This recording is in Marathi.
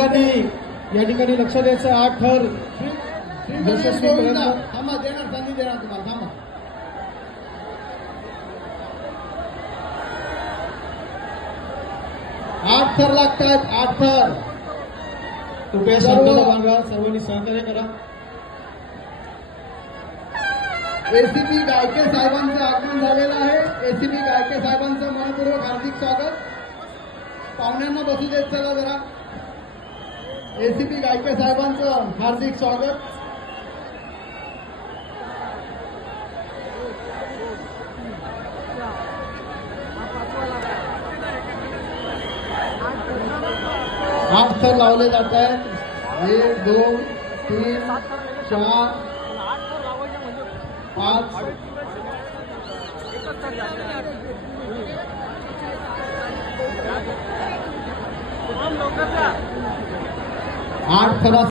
या ठिकाणी लक्ष द्यायचं. 8 थर यशस्वी प्रयत्न. थांबा, देणार संधी देणार तुम्हाला. थांबा. 8 थर लागतात. 8 थर. कृपया शांतता बाळगा. सर्वांनी सहकार्य करा. एसीपी गायके साहेबांचं आगमन झालेलं आहे. एसीपी गायके साहेबांचं मनपूर्वक हार्दिक स्वागत. पाहुण्यांना बसू देत चला जरा. एसीपी गायके साहेबांचं हार्दिक स्वागत. आठ थर लावले जात आहेत. 1 2 3 4 5 8 थर